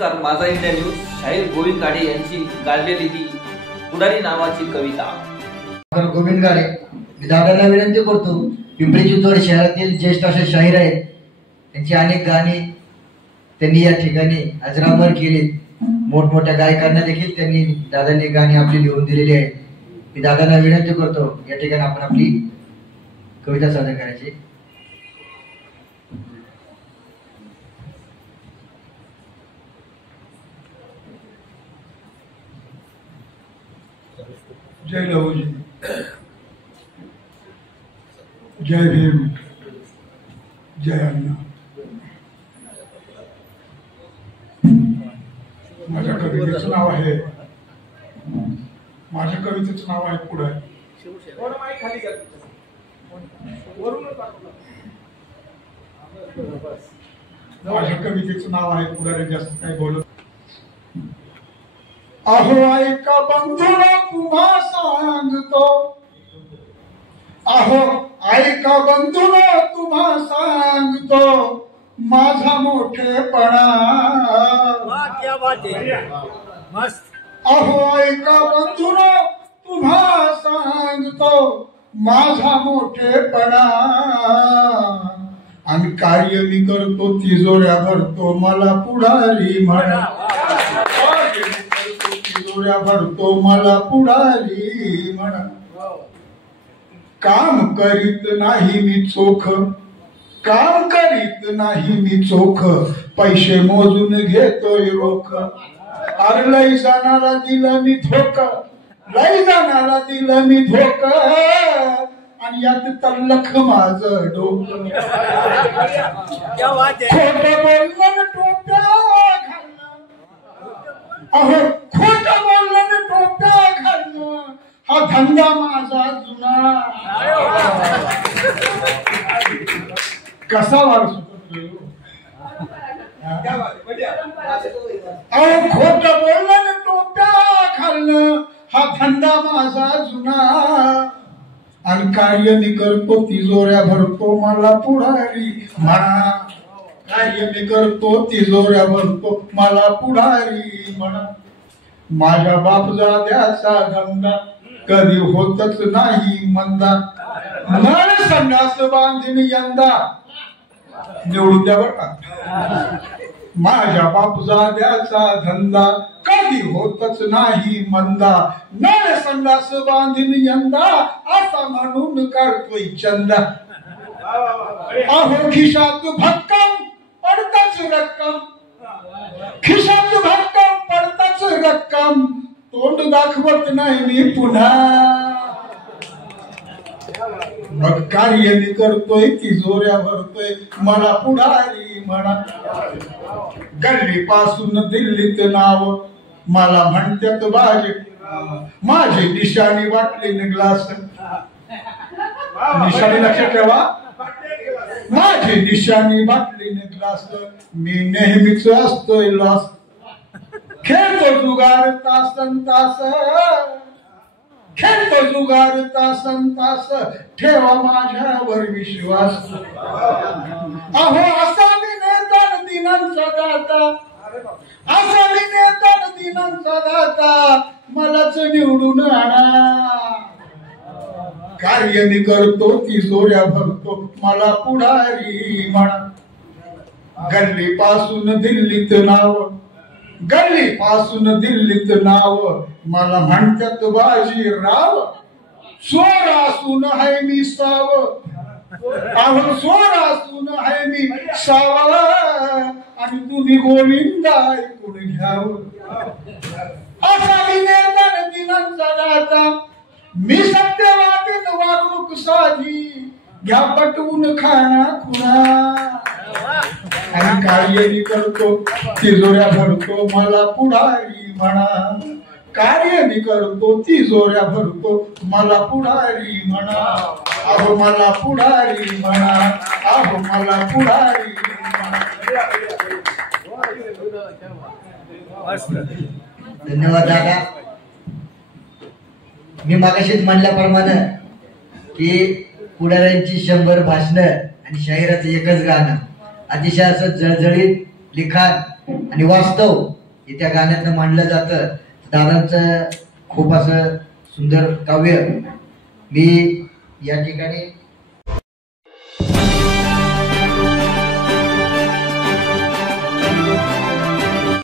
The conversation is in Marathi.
माझा इंडिया न्यूज शाहीर गोविंद गाडे यांची गाजलेली ही पुढारी नावाची कविता। गोविंद गाडे मी दादांना विनंती करतो, पिंपरी चिंचवड शहरातील ज्येष्ठ असे शाहीर आहेत, त्यांची अनेक गाणी त्यांनी या ठिकाणी अजरामर केली। मोठमोठ्या गायकांना देखील त्यांनी दादांनी गाणी आपली लिहून दिलेली आहेत। मी दादांना विनंती करतो या ठिकाणी आपण आपली कविता सादर करायची। जय लहूजी, जय भीम, जय अण्णा। माझ्या कवितेचं नाव आहे पुढे। माझ्या कवितेचं नाव आहे पुढे, जास्त काही बोलत। अहो ऐका बंधुरा तुम्हा सांगतो, अहो ऐका बंधुरा तुम्हा सांगतो, माझा मोठेपणा। क्या बात है, मस्त। अहो ऐका बंधुरा तुम्हा सांगतो, माझा मोठेपणा। आणि कार्य मी करतो तिजोऱ्या भरतो, मला पुढारी म्हणा। तिजोऱ्या भरतो मला पुढारी म्हणा। काम करीत नाही मी चोख, काम करीत नाही मी चोख, पैसे मोजून घेतोय रोख। अरे लई जाणारा दिलं मी धोका, लई जाणारा दिलं मी धोका, आणि यात तल्लख माझं डोकं। खोट बोलणं टोप्या घालणं, अहो खोट बोलणं टोप्या घालणं, हा धंदा माझा जुना। कसा वार सुटतोय, अहो खोट बोलणं टोप्या घालणं, हा धंदा माझा जुना। आणि कार्य मी करतो तिजोऱ्या भरतो, मला पुढारी म्हणा। कार्य मी करतो तिजोऱ्या भरतो, मला पुढारी म्हणा। माझ्या बापजाद्याचा धंदा कधी होतच नाही मंदा, नळ संडास बांधीन यंदा निवडून द्या बरं का। माझ्या बापजाद्याचा धंदा कधी होतच नाही मंदा, नळ संडास बांधीन यंदा, असा म्हणून काढतोय चंदा। अहो खिशात भक्कम पडताच रक्कम, खिशात भक्कम पडताच रक्कम, तोंड दाखवत नाही मी पुन्हा। मग कार्य मी करतोय तिजोऱ्या भरतोय, मला पुढारी म्हणा। गल्ली पासून दिल्लीत नाव मला म्हणतात बाजे, माझी निशाणी बाटलीने ग्लास। निशाणी लक्षात ठेवा, माझी निशाणी बाटलीने ग्लास, मी नेहमीच असतोय लॉस। खेळतो जुगार तासन तास, खेळतो जुगार तासन तास, ठेवा माझ्यावर विश्वास। अहो असा मी नेता दिनांचा दाता, असा मी नेता दिनांचा दाता, मलाच निवडून आणा। कार्य मी करतो तिजोऱ्या भरतो, मला पुढारी म्हणा। गल्ली पासून दिल्लीत नाव, गल्ली पासून दिल्लीत नाव, मला म्हणतात बाजीराव। चोर असून आहे मी साव, अहो चोर असून आहे मी साव, आणि तुम्ही गोविंद ऐकून घ्याव। असा मी नेता दिनांचा दाता, मी सत्यवादीन वागणूक साधी, घ्या पटवून खाना खुणा। आणि कार्य मी करतो तिजोऱ्या भरतो, मला पुढारी म्हणा। कार्य मी करतो तिजोऱ्या भरतो, मला पुढारी म्हणा। अहो मला पुढारी म्हणा, अहो मला पुढारी म्हणा। धन्यवाद दादा। मी मागाशीच म्हणल्याप्रमाणे की पुढाऱ्यांची 100 भाषणं आणि शाहिराचं एकच गाणं, अतिशय असं जळजळीत लिखाण आणि वास्तव हे त्या गाण्यातनं मांडलं जातं. दादांचं खूप असं सुंदर काव्य मी या ठिकाणी